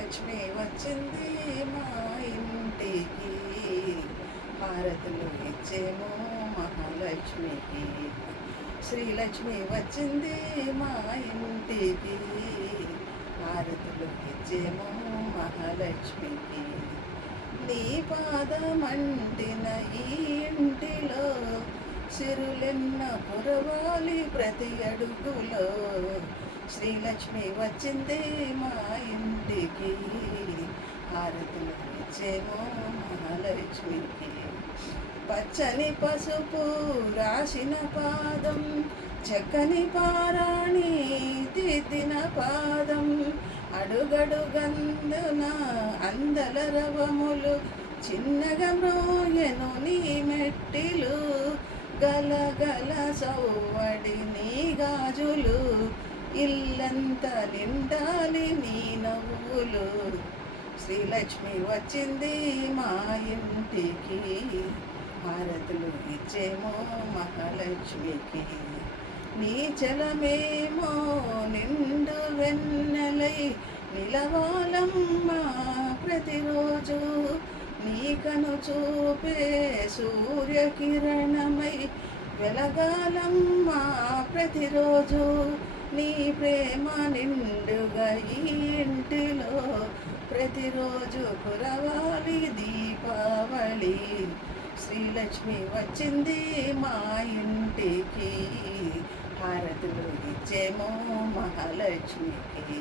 శ్రీలక్ష్మి వచ్చింది మా ఇంటికి, హారతులు ఇచ్చేమో మహాలక్ష్మికి. శ్రీలక్ష్మి వచ్చింది మా ఇంటికి, హారతులు ఇచ్చేమో మహాలక్ష్మికి. నీ పాదమంటిన ఈ ఇంటిలో సిరులెన్న కురవాలి ప్రతి అడుగులో. శ్రీలక్ష్మి వచ్చింది మా ఇంటికి, హారతులు ఇచ్చేమో మహాలక్ష్మికి. పచ్చని పసుపు రాసిన పాదం, చక్కని పారాణి దిద్దిన పాదం, అడుగడుగందున అందల రవములు చిన్నగా మ్రోయెను నీ మెట్టిలు. గలగల సౌవడి నీ గాజులు, ఇల్లంతా నిండాలి నీ నవ్వులు. శ్రీలక్ష్మి వచ్చింది మా ఇంటికి, హారతులు ఇచ్చేమో మహాలక్ష్మికి. నీ చలమేమో నిండు వెన్నెలై నిలవాలమ్మా ప్రతిరోజు. నీ కను చూపే సూర్యకిరణమై వెలగాలమ్మా ప్రతిరోజు. నీ ప్రేమ నిండుగా ఈ ఇంటిలో ప్రతిరోజు కురవాలి దీపావళి. శ్రీలక్ష్మి వచ్చింది మా ఇంటికి, హారతులు ఇచ్చేమో మహాలక్ష్మికి.